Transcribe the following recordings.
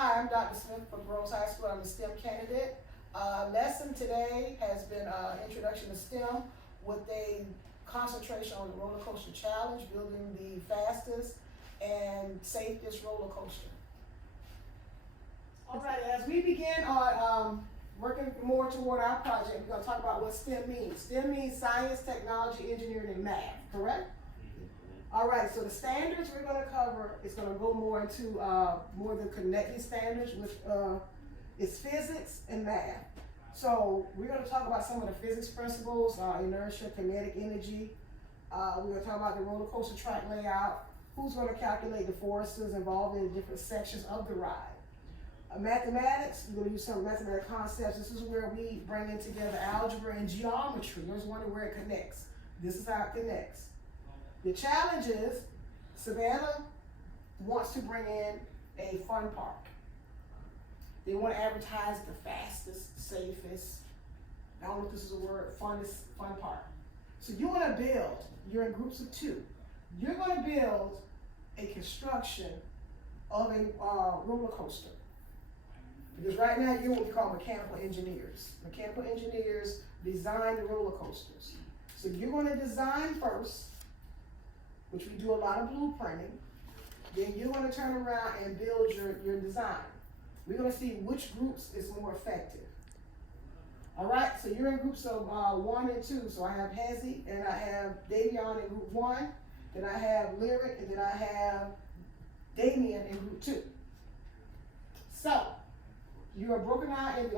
Hi, I'm Dr. Smith from Rose High School. I'm a STEM candidate. Lesson today has been Introduction to STEM with a concentration on the roller coaster challenge, building the fastest and safest roller coaster. All right, as we begin our working more toward our project, we're going to talk about what STEM means. STEM means science, technology, engineering, and math, correct? All right, so the standards we're going to cover is going to go more into more the connecting standards, which is physics and math. So we're going to talk about some of the physics principles, inertia, kinetic energy. We're going to talk about the roller coaster track layout, who's going to calculate the forces involved in the different sections of the ride. Mathematics, we're going to use some mathematical concepts. This is where we bring in together algebra and geometry. There's one where it connects. This is how it connects. The challenge is, Savannah wants to bring in a fun park. They want to advertise the fastest, safest, I don't know if this is a word, fun park. So you want to build, you're in groups of 2. You're going to build a construction of a roller coaster. Because right now you're what we call mechanical engineers. Mechanical engineers design the roller coasters. So you're going to design first, which we do a lot of blueprinting. Then you're going to turn around and build your design. We're going to see which groups is more effective. All right, so you're in groups of 1 and 2. So I have Hezi and I have Davion in group 1. Then I have Lyric and then I have Damien in group 2. So you are broken out in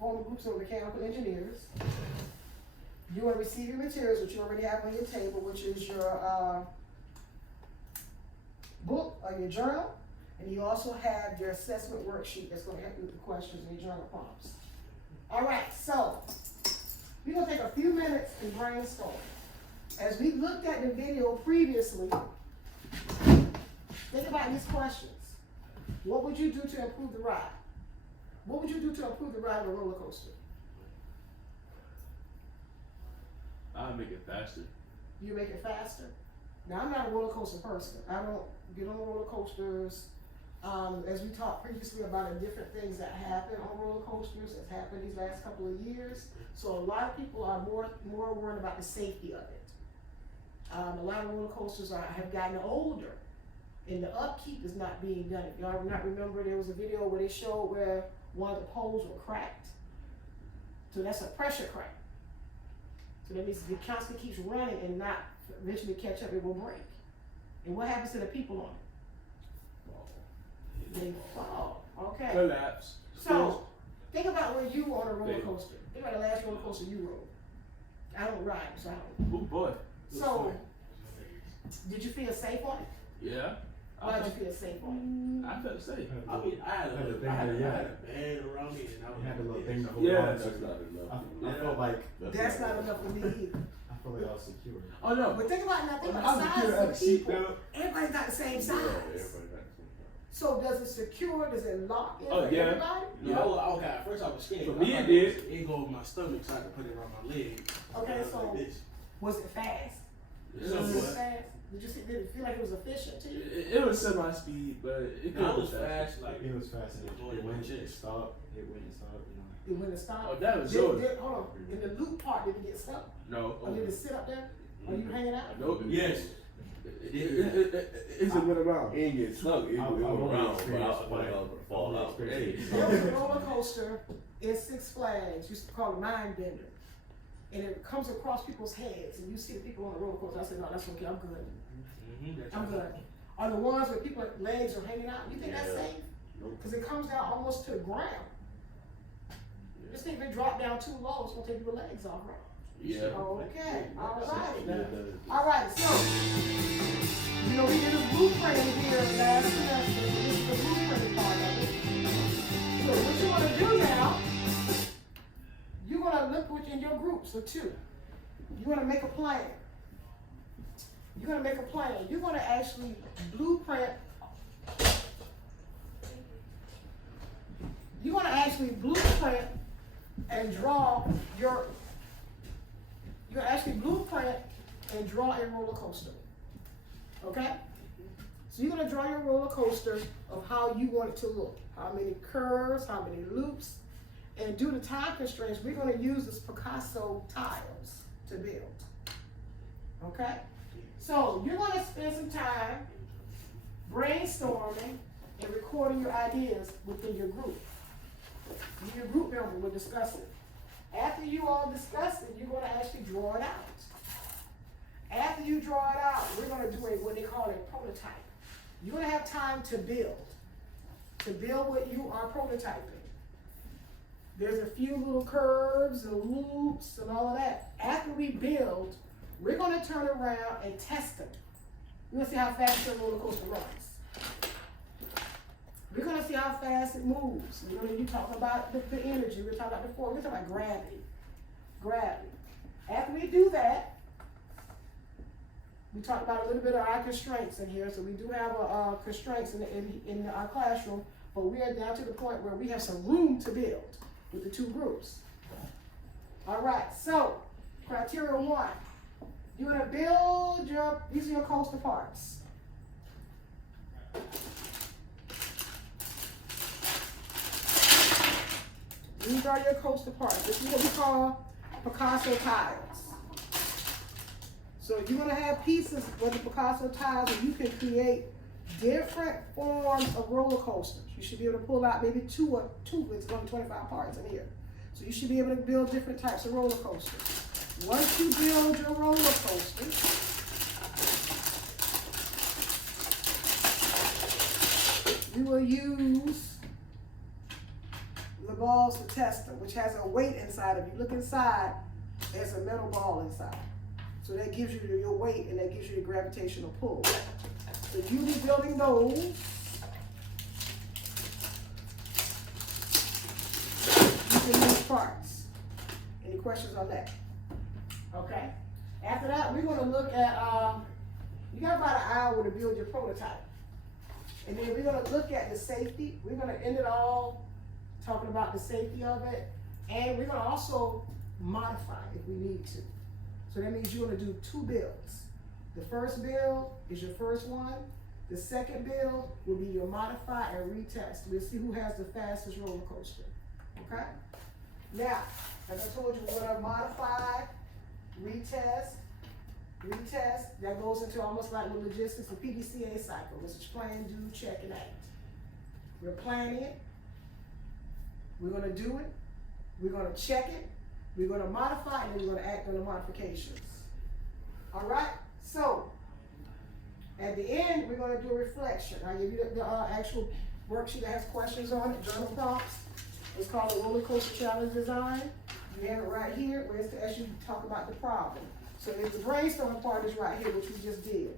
form groups of mechanical engineers. You are receiving materials, which you already have on your table, which is your book or your journal, and you also have your assessment worksheet that's going to help you with the questions and your journal prompts. All right, so we're going to take a few minutes and brainstorm. As we looked at the video previously, think about these questions. What would you do to improve the ride? What would you do to improve the ride of a roller coaster? I'll make it faster. You make it faster? Now, I'm not a roller coaster person. I don't get on roller coasters. As we talked previously about the different things that happen on roller coasters, that's happened these last couple of years. So a lot of people are more worried about the safety of it. A lot of roller coasters have gotten older, and the upkeep is not being done. Y'all not remember there was a video where they showed where one of the poles were cracked. So that's a pressure crack. So that means it constantly keeps running and not eventually catch up, it will break. And what happens to the people on it? They fall. Okay. Collapse. So think about when you were on a roller coaster. Think about the last roller coaster you rode. I don't ride, so I don't. Oh boy. So did you feel safe on it? Yeah. Why did you feel safe on I felt safe. I mean, I had a band around me, and I had a little thing to hold Yeah, on that's to. not enough. I felt like it? That's not enough for me either. I felt like I was secure. Oh no. But think about now, think I'm about the secure size at of the the people. seatbelt. Everybody's not the same size. So does it secure? Does it lock in for yeah. everybody? Yeah, okay. At first I was scared. For I me, thought it did. It go over my stomach, so I could put it around my leg. Okay, so like this. was it fast? Yeah, Was it but- fast? Did it feel like it was efficient to you? It was semi-speed, but it could It was be fast. Like It was fast and Going it to went my and chest. stopped. It went and stopped. You know. It went and stopped? Oh, that was Hold yours. on. In the loop part, did it get stuck? No. Or did it sit up there? Are you hanging out? Nope. Yes. It's a went around. It didn't get stuck. It I went only around, but I experienced thought one. I was gonna fall out. Hey. There was a roller coaster in Six Flags, used to call it Mind Bender. And it comes across people's heads, and you see the people on the roller coaster. I said, no, that's okay, I'm good. I'm good. Are the ones where people's legs are hanging out, you think that's Yeah. safe? Because it comes down almost to the ground. This thing, if it drop down too low, it's gonna take your legs off, right? Yeah. Okay, all right. Yeah. All right, so, you know, we did a blueprinting here last semester, so this is the blueprinting part of it. So what you wanna do now, you're gonna look within your groups of 2. You're gonna make a plan. You're gonna make a plan. You're gonna actually blueprint. You're gonna actually blueprint and draw your. You're gonna actually blueprint and draw a roller coaster. Okay? So you're gonna draw your roller coaster of how you want it to look. How many curves, how many loops, and due to time constraints, we're gonna use this Picasso tiles to build. Okay? So you're gonna spend some time brainstorming and recording your ideas within your group. Your group member will discuss it. After you all discuss it, you're gonna actually draw it out. After you draw it out, we're gonna do what they call a prototype. You're gonna have time to build what you are prototyping. There's a few little curves and loops and all of that. After we build, we're gonna turn around and test them. We're gonna see how fast your roller coaster runs. We're gonna see how fast it moves. You talking about the energy, we're talking about the force, we're talking about gravity. Gravity. After we do that, we talked about a little bit of our constraints in here, so we do have constraints in our classroom, but we are down to the point where we have some room to build with the two groups. All right, so criteria 1, you're gonna build these are your coaster parts. These are your coaster parts. This is what we call Picasso tiles. So you're gonna have pieces with the Picasso tiles and you can create different forms of roller coasters. You should be able to pull out maybe two, it's going to 25 parts in here. So you should be able to build different types of roller coasters. Once you build your roller coaster, you will use the balls to test them, which has a weight inside. If you look inside, there's a metal ball inside. So that gives you your weight and that gives you the gravitational pull. So you'll be building those. Using these parts. Any questions on that? Okay. After that, we're going to look at, you got about an hour to build your prototype. And then we're going to look at the safety. We're going to end it all talking about the safety of it. And we're going to also modify if we need to. So that means you're going to do 2 builds. The first build is your first one. The second build will be your modify and retest. We'll see who has the fastest roller coaster. Okay? Now, as I told you, we're going to modify, retest. That goes into almost like the logistics of PDCA cycle, which is plan, do, check, and act. We're planning it. We're going to do it. We're going to check it. We're going to modify, and then we're going to act on the modifications. All right? So, at the end, we're going to do a reflection. I'll give you the actual worksheet that has questions on it, journal prompts. It's called the Roller Coaster Challenge Design. You have it right here, where it's to actually talk about the problem. So if the brainstorming part is right here, which we just did.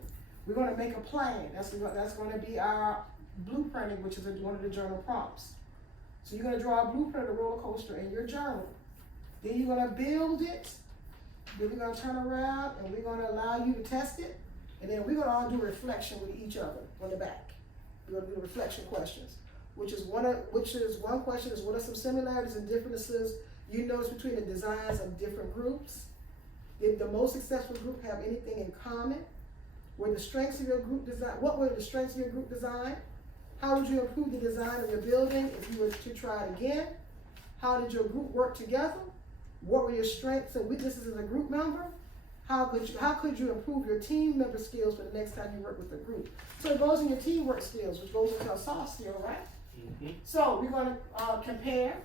We're going to make a plan. That's going to be our blueprinting, which is one of the journal prompts. So you're going to draw a blueprint of the roller coaster in your journal. Then you're going to build it. Then we're going to turn around and we're going to allow you to test it. And then we're going to all do a reflection with each other on the back. We're going to do reflection questions, which is one question is what are some similarities and differences you notice between the designs of different groups? Did the most successful group have anything in common? What were the strengths of your group design? How would you improve the design of your building if you were to try it again? How did your group work together? What were your strengths and weaknesses as a group member? How could you improve your team member skills for the next time you work with a group? So it goes in your teamwork skills, which goes into a soft skill, right? Mm-hmm. So we're going to compare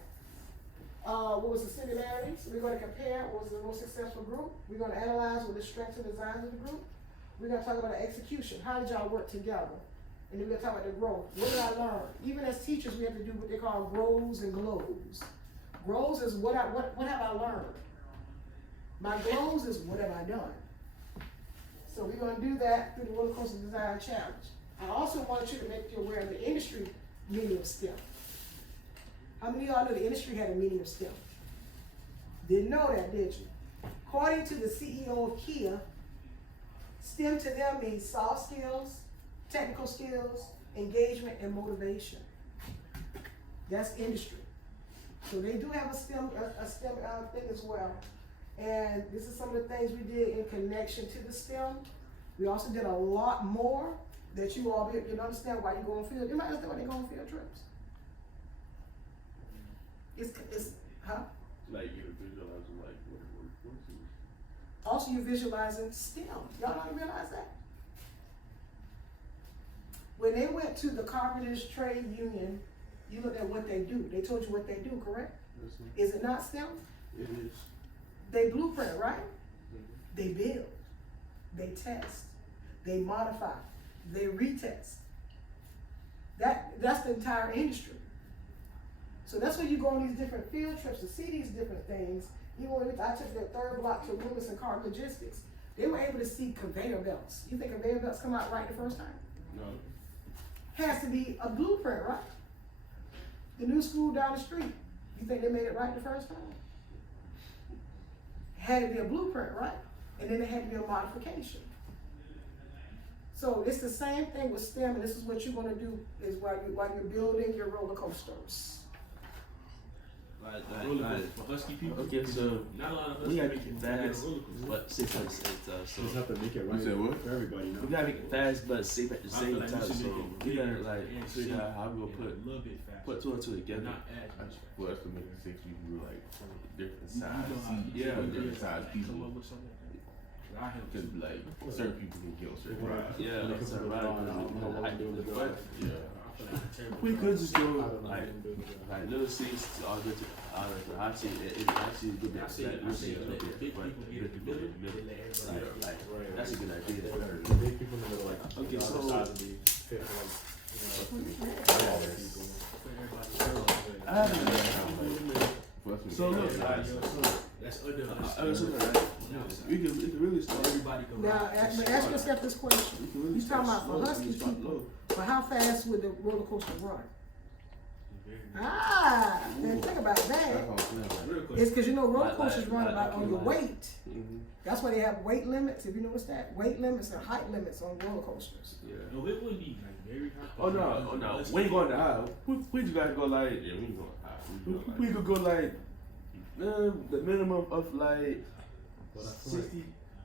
what was the similarities. We're going to compare what was the most successful group. We're going to analyze what the strengths and designs of the group. We're going to talk about the execution. How did y'all work together? And then we're going to talk about the growth. What did I learn? Even as teachers, we have to do what they call grows and glows. Grows is what have I learned? My glows is what have I done? So we're going to do that through the Roller Coaster Design Challenge. I also want you to make you aware of the industry meaning of STEM. How many of y'all know the industry had a meaning of STEM? Didn't know that, did you? According to the CEO of Kia, STEM to them means soft skills, technical skills, engagement, and motivation. That's industry. So they do have a STEM thing as well. And this is some of the things we did in connection to the STEM. We also did a lot more that you all can understand why you go on field. You might understand why they go on field trips. It's huh? Like you visualizing like what Also, you're visualizing STEM. Y'all don't realize that? When they went to the Carpenters Trade Union, you looked at what they do. They told you what they do, correct? Is it not STEM? it is. They blueprint, right? They build, they test, they modify, they retest. That's the entire industry. So that's when you go on these different field trips to see these different things. You know, I took the third block to Lewis and Car Logistics. They were able to see conveyor belts. You think conveyor belts come out right the first time? No. Has to be a blueprint, right? The new school down the street, you think they made it right the first time? Had to be a blueprint, right? And then it had to be a modification. So it's the same thing with STEM, and this is what you're gonna do is while you're building your roller coasters. For husky people. Okay, so Not a lot of we husky gotta make it people get a fast, roller coaster. but safe at the same time. So Just have to make it You right said what? for everybody, you know? we gotta make it fast, but safe at the I feel same like time. we should So make it we bigger gotta like and figure out how we and gonna a little bit faster. put two and two together. Not as much faster. For us to make the 6 people like different You size know how- seats, yeah, different size Come people. up with something like that. I help Cause too. like certain people can get on certain rides. Yeah, When it comes so to the right, drawing, I don't know because what I I'm do doing the with the front. Yeah. I feel like a terrible We could just go I don't know like what I'm doing with like little seats all the to out of the hot seat. It actually good. I say, We'll see a let little the bit, big but people big get the people in middle, the middle. they let Yeah, everybody else. like Right. that's a good idea. The big people in the middle, like, Okay, the other so- side of the fit for like, you know, Yeah, people. I have a For us to So make look, it alright, That's under us. we can really start. Everybody can Now, ride. ask yourself this question. We can really You talking about start for slow, husky we start people. low. But how fast would the roller coaster run? Very Then think about that. That's all I'm saying. Real quick. It's because you know roller Like- coasters run like- about on your like- weight. Mhm. That's why they have weight limits. If you notice that, weight limits and height limits on roller coasters. Yeah. No, it wouldn't be like very high. Oh no! When you go in the aisle, we just gotta go like Yeah, we can go high. We can go we like, could go like the minimum of like But I feel like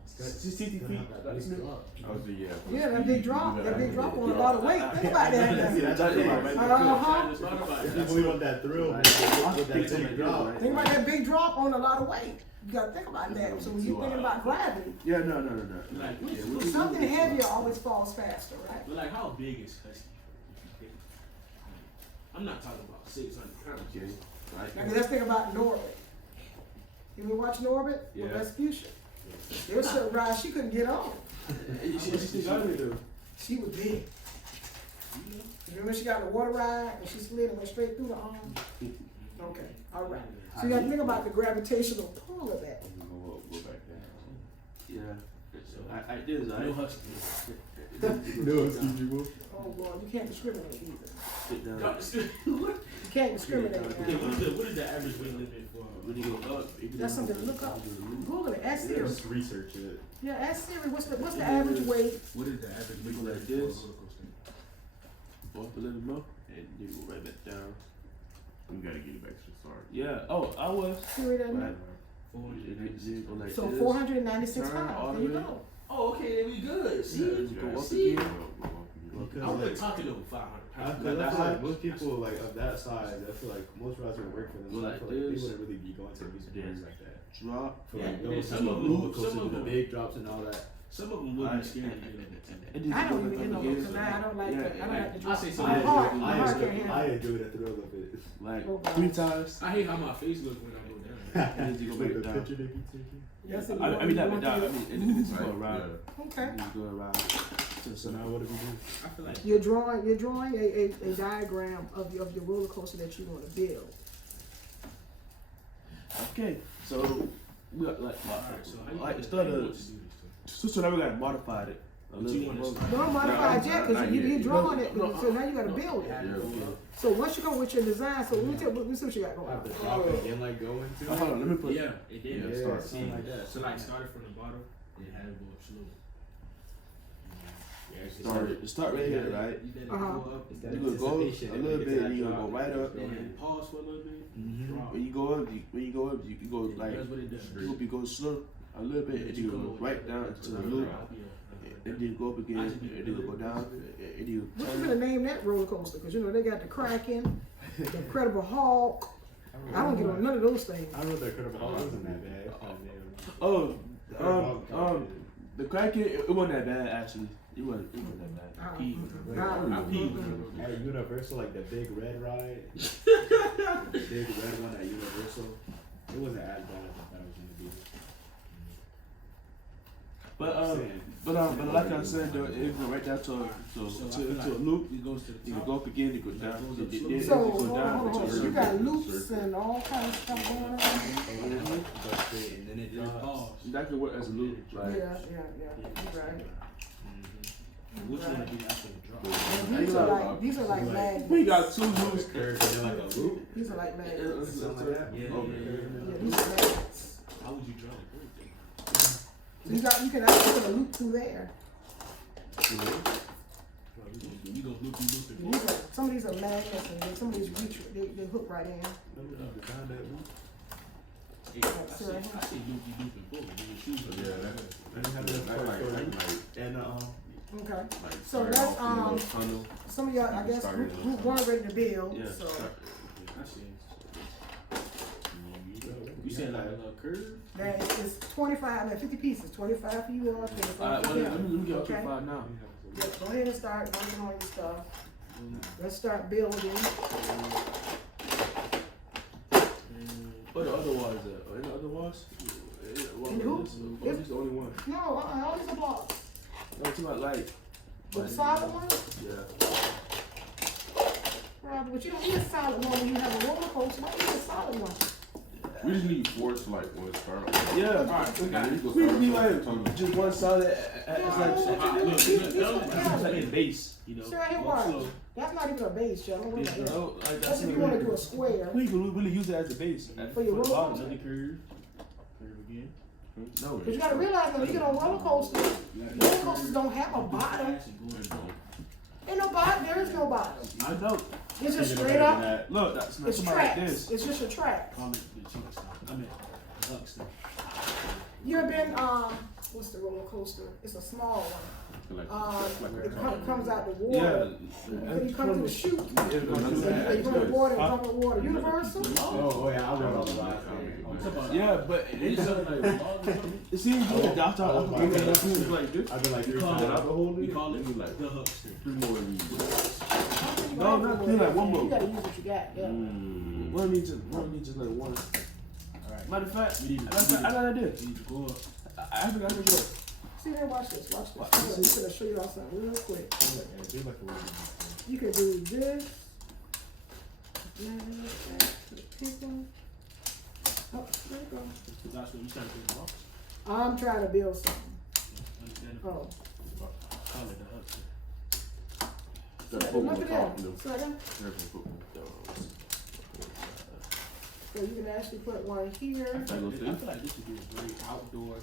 60 it's gonna feet. have that Like, big drop. I was yeah. for Yeah, that speed, big drop, you that gotta big have drop that on a lot of weight. Think about that. See, that's That's the it. thing. Uh-huh. If you really want that thrill, with that big drop. Think about that big drop on a lot of weight. You gotta think about that. So when you're thinking about gravity, Yeah, no. Like, Yeah, we can- something heavier always falls faster, right? But like, how big is husky? I'm not talking about 600 pounds. Okay. Now, let's think about Norbit. You been watching Norbit? Yeah. With Respucia? There was certain rides she couldn't get on. She got me though. She was big. You remember she got on the water ride and she slid and went straight through the arm? Okay, all right. So you gotta think about the gravitational pull of that. We'll go back down. Yeah. I did. No husky. No, excuse people. Oh Lord, you can't discriminate either. Sit down. What You can't discriminate. Okay, now. what is the average weight limit for? When you go up, you can That's something to look up. Google it, ask Siri. Just research it. Yeah, ask Siri, what's the average weight? What is the average weight Go limit like for a roller this. coaster? Go up a little more, and you go right back down. We gotta get it back to the start. Yeah. Oh, I was. Siri doesn't Right. know. 496. Go like So this. 496 Turn all pounds, the there you way. go. Oh, okay, then we good. See? Yeah. Go up See? again. Because I was like, talking over 500 I pounds. feel that like high? most people like of that size, I feel like most rides would work for them. Go So I like feel like they this. wouldn't really be going to amusement Then parks like that. Drop. For Yeah, like yeah, those some type of of them- roller coasters some of with the them- big drops and all that. Some of them would be scary to get on that too. And then I you don't go even back know again. because I don't like Yeah, I don't like the I drop. say My something. heart can't I handle it. enjoy the thrill of it. Like Oh, God. 3 times. I hate how my face looks when I go down. And then you go With back the down. picture they be taking. That's it. I mean not back down. I mean, and just go Right, around. yeah. Okay. And just go around. So So now what do we do? I feel like You're drawing a diagram of your roller coaster that you want to build. Okay, so we got like alright, so how you like want instead to do of this? so now we gotta modify it a But little you bit wanna more. start- Don't modify it yet because you're drawing it, No, so now you got to build it. Have to go up. So once you come with your design, so let me see what you got going Have the on. drop again, like go into Hold on, let me put. Yeah, it did. Yeah, Yeah, start something like that. So like started from the bottom and have it go up slow. Start right here, right? You let it Uh-huh. go up. Instead You of gonna go anticipation, a and little get to bit, that and you gonna drop, go right up. And then pause for a little bit. Mhm. Drop. When you go up, you can go like That's what it does. you go slow a little bit, and you go right down to the loop. and then go up again, and then go down, and you What you turn. gonna name that roller coaster? Cause you know they got the Kraken, the Incredible Hulk. I don't get on none of those things. I wrote that Incredible Hulk wasn't that bad. It's kinda Oh, the Kraken, it wasn't that bad actually. It wasn't that bad. At Universal, like the big red ride, the big red one at Universal, it wasn't as bad as I thought it was gonna be. But like I said, though, it go right down to a loop. It goes to the You can top. go up again, you go down, Goes up then slow. you So go hold down on, to a you circle. got loops and all kinds of stuff going on. Go straight and then it Then it drops. pause. That could work as a loop, Yeah, like. yeah, you're right. Which one would be after the drop? And these are like magnets. We got two loops. Curve and then like a loop. These are like magnets. Something like that. Yeah. Yeah, these are magnets. How would you draw the curve then? You can actually put a loop through there. You go loopy loopy. These are, some of these are magnets and then some of these reach, they hook right in. Behind that loop. I say loopy loopy forward. Yeah, that's And you have that and Okay. like So start that's, off in a little tunnel. Some of y'all, I guess, Started group one ready to build, Yeah. so. I see. You said like a little curve? That is 25, 50 pieces, 25 for you all, 25 Alright, for well, them. let me get up to Okay? 5 now. Yeah, go ahead and start working on your stuff. Let's start building. What the other walls at? Any other walls? And who? This is the only one. No, all these are blocks. No, it's about like. The solid one? Yeah. Rob, but you don't need a solid one when you have a roller coaster. Why do you need a solid one? We just need force like when it starts. Yeah. Alright, we got it. We can be like just one solid. It's like It's like a base, you know. Sir, here, Also, watch. That's not even a base, Joe. Don't worry about that. no, like That's if you want to do a square. We can really use it as a base. For your roller bottom. coaster? another curve. Curve again. No. But you gotta realize when you get on roller coasters, roller coasters don't have a bottom. Ain't no bottom, there is no bottom. I know. It's just straight up. Look, that's not It's something like tracks. this. It's just a track. Call it the chicken stop. I mean, the Huckster. You ever been, what's the roller coaster? It's a small one. It comes out the water. When you come to the chute, you go in the water and jump in the water. Universal? Oh yeah, I wrote all the lines. Yeah, but It's something like log or something. it seems like the doctor like this. I've been like We three call times. it, we call it like the Huckster. 3 more of these. No, not three, like one more. You gotta use what you got, yeah. One need just like one. Alright. Matter of fact, We need to- I got an idea. You need to go up. I forgot to do it. See there, watch this, watch this. I'm gonna show you all something real quick. You can do this. Pick one. Oh, there you go. That's what you trying to do. Box. I'm trying to build something. Understand? Oh. Call it the Huckster. Got a So, football look at talk, that. you know. So then, There's some football. so you can actually put one here. I feel like this would be a great outdoor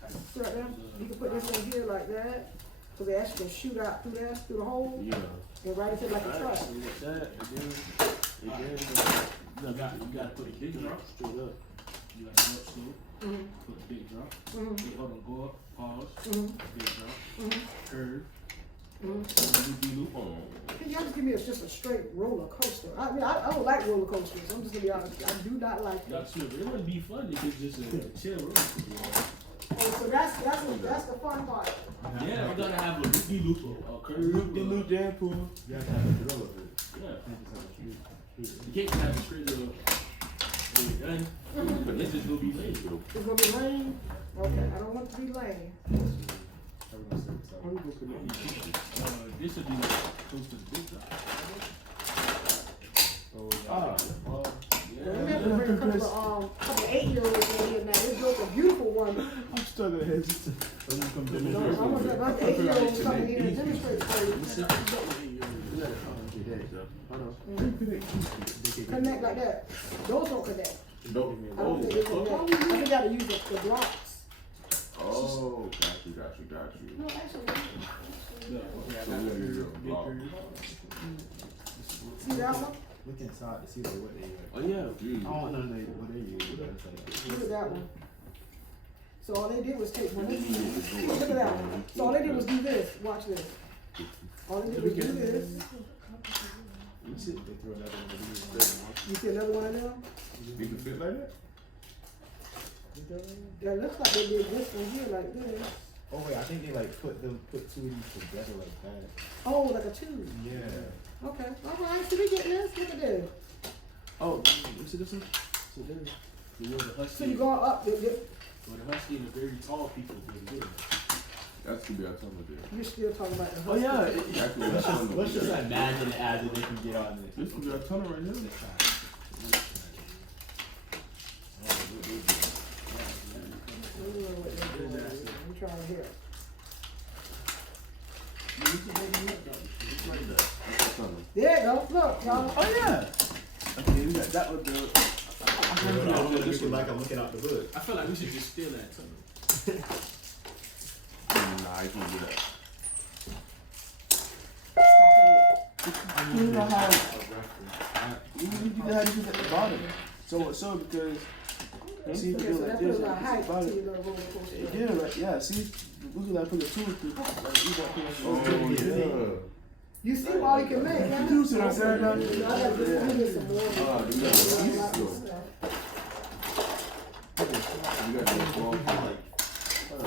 type. So right there, you can put this in here like that. So they actually can shoot out through there, through the hole, Yeah. and right into like a Alright, truck. so we got that, again. You gotta put a big drop. Straight up. You gotta go up slow. Mhm, Put a big drop. mhm, Hey, hold on, go up, pause, mhm, big drop, mhm, curve, mhm. loopy loop. Can y'all just give me just a straight roller coaster? I mean, I don't like roller coasters. I'm just gonna be honest. I do not like them. That's true. It wouldn't be fun if it's just a chill road. Oh, so that's the fun part. Yeah, you gotta have a loopy loop, a curve. Loop the loop there, pool. You have to have a drill of it. Yeah. You can't have a straight little. Done. But it's just gonna be late. It's gonna be lame. Okay, I don't want it to be lame. This would be close to the big drop. Ah. So we have to bring a couple of 8-year-olds in here now. They built a beautiful one. I'm stuck in here. No, I want to have 8-year-olds come in here and demonstrate for you. Connect like that. Those don't connect. No. I don't think they connect. I think you gotta use the blocks. Oh, got you. No, actually. So we gotta use a block. See that one? Look inside to see like what they use. Oh yeah. I don't know what they use. But it's like, Look at that one. So all they did was take one. Look at that one. So all they did was do this. Watch this. All they did was do this. You see, they throw another one in the middle. You see another one of them? You can fit like that? That looks like they did this one here like this. Oh wait, I think they like put two of these together like that. Oh, like a tube. Yeah. Okay. All right. So we get this. Look at this. Oh, you see this one? So there. You know, the So husky, you going up? well, the husky and the very tall people didn't do it. That's gonna be our tunnel there. You're still talking about the Oh yeah. That's what Let's our just, tunnel let's just there. imagine it as if they can get on this. This could be our tunnel right here. I'm trying to hear. That's our tunnel. There you go. Look, y'all. Oh yeah. Okay, we got that one. This one like I'm looking out the book. I feel like we should just steal that tunnel. Nah, he's gonna do that. You know how you know how to do that at the bottom. So because see if you Okay, do so like that this, puts a lot of height to bottom. your little roller coaster. Yeah, right. Yeah. See, we could like put a two through. Like you got Oh yeah. You see all you can make, huh? You see what I'm saying? Now? I gotta get some more. Ah, you got You got that ball.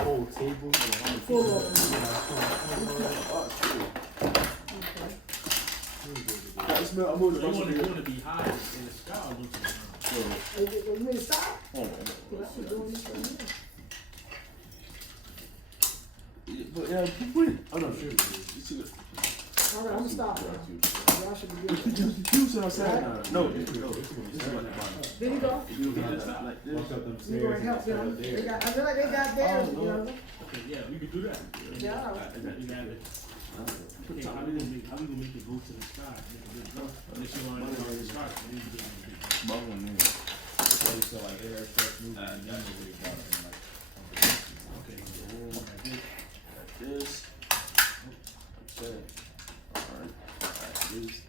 Whole table. Full of I smell. I'm moving You the want rest to be high in the sky or look So, it. You mean stop? hold on. That's what doing this right here. But yeah, put it. Oh no, sure. You see the. All right, I'm gonna stop. Y'all should be good. You see what I'm saying? No. There you go. You do this like this. Walk up them You gonna stairs. help and them. start They there. got, I feel like they got theirs, you know? Okay, yeah, we could do that. Yeah. You have it. Okay, how we gonna make it go to the sky? Make a big jump. Unless you want to go to the sky, then you do it. Ball on there. So like they are first moving and then they got it and like. Okay, like This. I'm saying. Alright. This.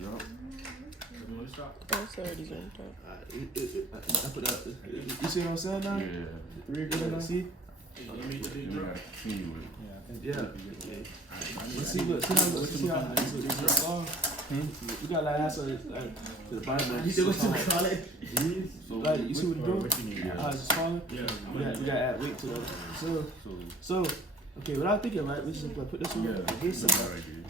Yup. you want to stop? That's already been done. I put that. You see what I'm saying now? Yeah. Three Yeah, good see? Let me make the big We jump. gotta continue with it. Yeah, I think. Yeah. Let's see what. See how this long. You got like that's like to the Bible. You see what you call it? So, Like you see what you're What doing? you need? How it's just falling. Yeah. We gotta add weight to that. So okay. What I'm thinking, right? We just like put this one on this that's side. all right, dude.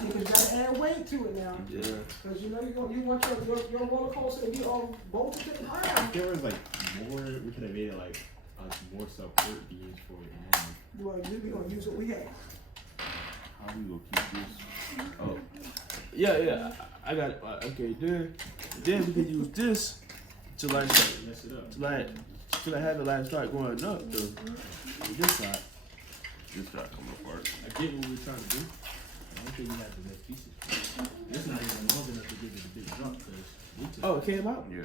You gotta add weight to it now. Yeah. Cause you know you want your roller coaster to be all bolted to the ground. If there was like more, we could have made it like more support beams for it. And Well, we gonna use what we have. How we gonna keep this? Oh, Yeah. I got it. Okay. Then we can use this to like Mess it up. to like have it like start going up though. This side. this got coming apart. I get what we're trying to do. I don't think we have to make pieces. It's not even long enough to give it a big jump because we took Oh, it came out. Yeah.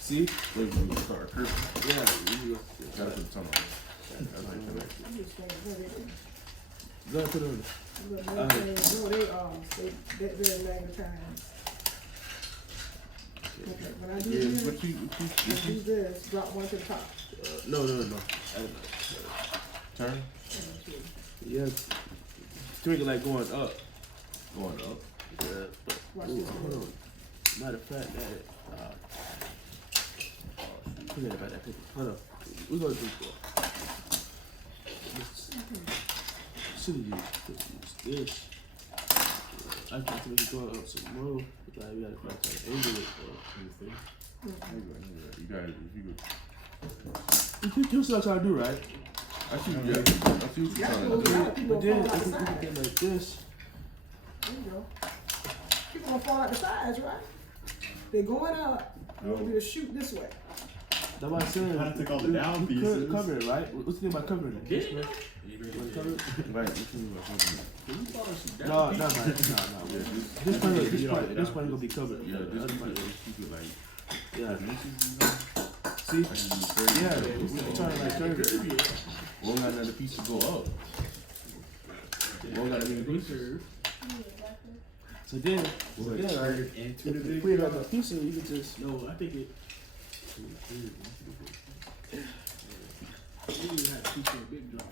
See? Wait, we gonna start curving. Yeah. We go. Gotta put the tunnel on. That's like connect. I'm just saying, Go ahead, put it on. they're magnetized. Okay, when I do Yeah. this, What you? I do this, drop one to the top. No. Turn. Yeah. Drink it like going up. Going up. Yeah. Watch Ooh, this. hold on. Matter of fact, that. Forget about that paper. Hold on. We're gonna do that. Should have used this. I think we can go up some more. Like we gotta find an angle it. You got it. If you go. You see what I'm trying to do, right? I see. Yeah. I see what you're trying to do. But then if we can get like this. There you go. People gonna fall out the sides, right? They're going up. You want me to shoot this way. That's what I'm saying. Kinda took all the down You could pieces. cover it, right? What's the thing about covering it? Did you? Wanna cover it? Right. Which one you gonna cover? Can you follow some No, down? no, man. This part gonna be covered. Yeah. The This other is part- keep it like. Yeah. See? See? I can do 30. Yeah, we're trying to like curve it. We don't got another piece to go up. We don't got another piece. Curve. So then, Will it right? turn into the If big we have drop? a piece of it, you could just. No, I think it. Will it turn into the big You didn't have to teach you a big drop.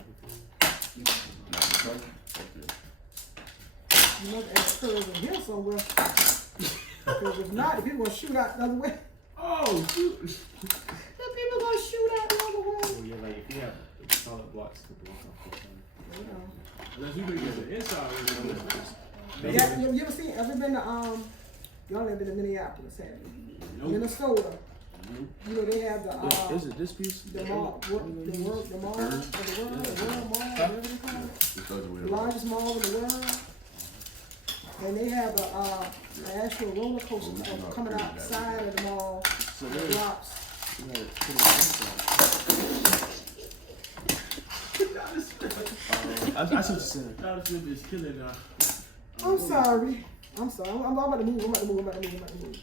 You must add curves in here somewhere. Because if not, the people gonna shoot out the other way. Oh, shoot. The people gonna shoot out the other way. Well, yeah, like if you have solid blocks to block off the sun. You know. Unless you can get the inside. Yeah, you ever seen, ever been to, y'all ain't been to Minneapolis, have you? Nope. Minnesota. You know, they have the, Is it this piece? the mall, the world mall, whatever they call it. The largest mall in the world. And they have an actual roller coaster coming outside of the mall. So It there's. drops. You gotta put it inside. I see what you're saying. Scholarship is killing now. I'm sorry. I'm sorry. I'm about to move. I'm about to move.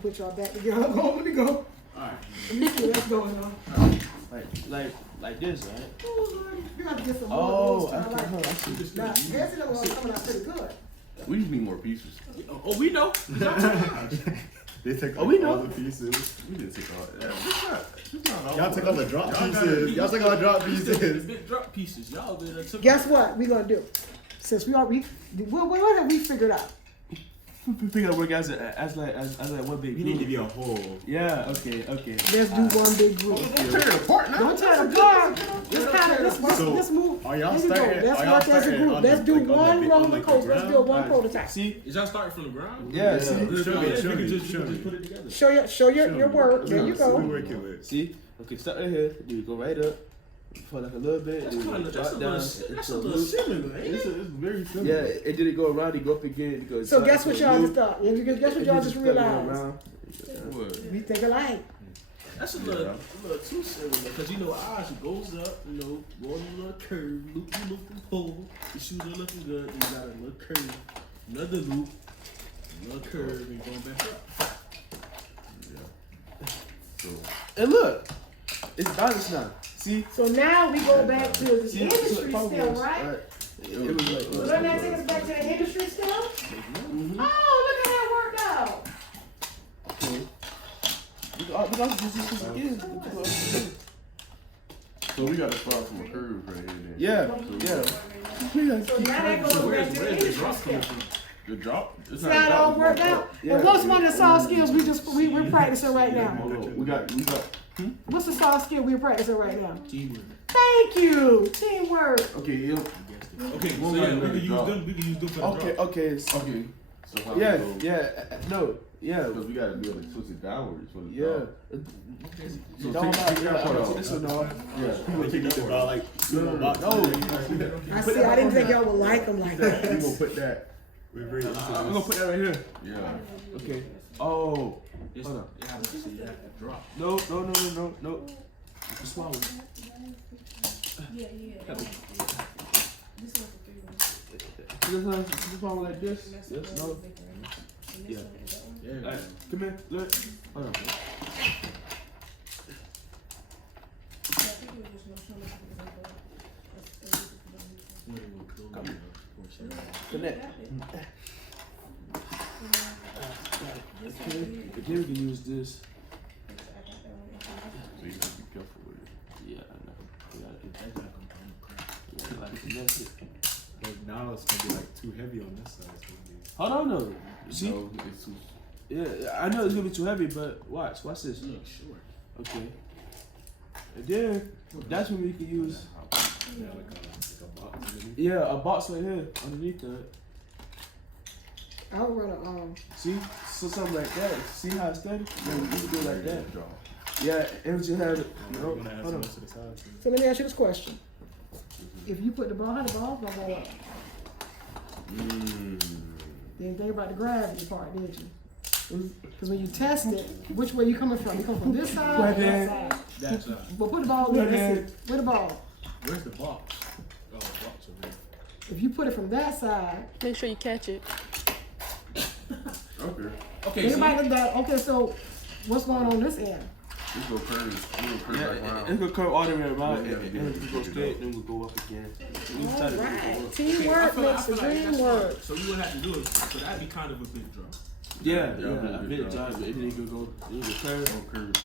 Put y'all back together. Let me go. Alright. Let me see what's going on. Like this, right? Oh, Lord. You got to get some more Oh, of those. I Like, see. now, here's the one coming out pretty good. We just need more pieces. Oh, we know. They took Oh, we know. all the pieces. We didn't take all that. It's not all Y'all took all the drop Y'all gotta pieces. be- Y'all took all the drop The pieces. big drop pieces. Y'all been took. Guess what we gonna do? Since we already, what have we figured out? Figure out work as like one big We group. need to be a whole. Yeah. Okay. Let's do one big group. Tear it apart now. Don't tear it apart. Let's move. Are y'all Here we go. starting? Let's Are y'all work as a starting group. on Let's the- do like, on one the roller like the coaster. Let's ground? build one Alright. prototype. See. Is y'all starting from the ground? Yeah. See. Show me, Yeah, show we me, can show just me. put it together. Show your work. There you What go. we working with? See. Okay. Start right here. Then you go right up for like a little bit. That's Then you kind of drop down. that's a into little loop. similar, ain't It's it? very simple. Yeah. It did it go around. You go up again. It goes. So guess what y'all just thought? Guess what y'all just realized? What? We think alike. That's a little too similar because you know ours it goes up, you know, go on a little curve, loop and pull. The shoes are looking good. Then you got a little curve, another loop, another curve, and going back up. So And look, it's balanced now. See. So now we go back to the See. industry So still, right? It was like. Doesn't that take us back to the industry still? Mm-hmm. Oh, look at that workout. Okay. So we gotta start from a curve right here then. Yeah. So now that goes back to the industry still. The drop? It's See how it all worked out? Yeah. And what's one of the soft skills we're practicing right now? Hold on. We got What's the soft skill we're practicing right now? Teamwork. Thank you. Teamwork. Okay, yeah. Okay, so One yeah, got we another can use drop. them. We can use them for the Okay, drop. okay. okay. So how Yeah, we go? no, yeah. Because we gotta be able to twist it downwards for the Yeah. drop. So Don't take lie. that part Yeah, out. this one off. Yeah, people take that part About out. like No. I see. I didn't think y'all would like them like We that. gonna put that. we bring it I'm into gonna this. put that right here. Yeah. Okay. Oh. It's, Hold on. you have to see, you have to drop. No. The small one. See this one? See the small one like this? Yes. No. Yeah. Yeah. Alright, come here. Look. Hold on. Connect. Okay. Then we can use this. So you gotta be careful with it. Yeah, I know. We gotta like connect it. But now it's gonna be like too heavy on this side. It's gonna be. Hold on, no. See? No, it's too. Yeah, I know it's gonna be too heavy, but watch this. Look short. Okay. And then that's when we can use Yeah, like a box underneath. a box right here underneath that. I'll run a See? So something like that. See how it's steady? Yeah, we can do it like that. Drop. Yeah, and you have it. We're No, gonna add hold some on. to the side. So let me ask you this question. If you put the ball, how the ball's gonna go up? You didn't think about the gravity part, did you? Because when you test it, which way you coming from? You come from this side or Right that there. side? That's But put the ball there, that's it. Where the ball? where's the box? Oh, box over there. If you put it from that side, Make sure you catch it. Okay. Okay, so anybody that, okay, so what's going on this end? This go curve. You go curve Yeah, back around. it could curve all the way around, Yeah, and yeah, then it could go yeah. straight, then we'll go up again. We All decided to go right, up. teamwork makes the dream that's work. smart. So you would have to do it. So that'd be kind of a big drop. Yeah, Yeah, yeah, I big made a job. job, but if they could go, it could curve. Don't curve.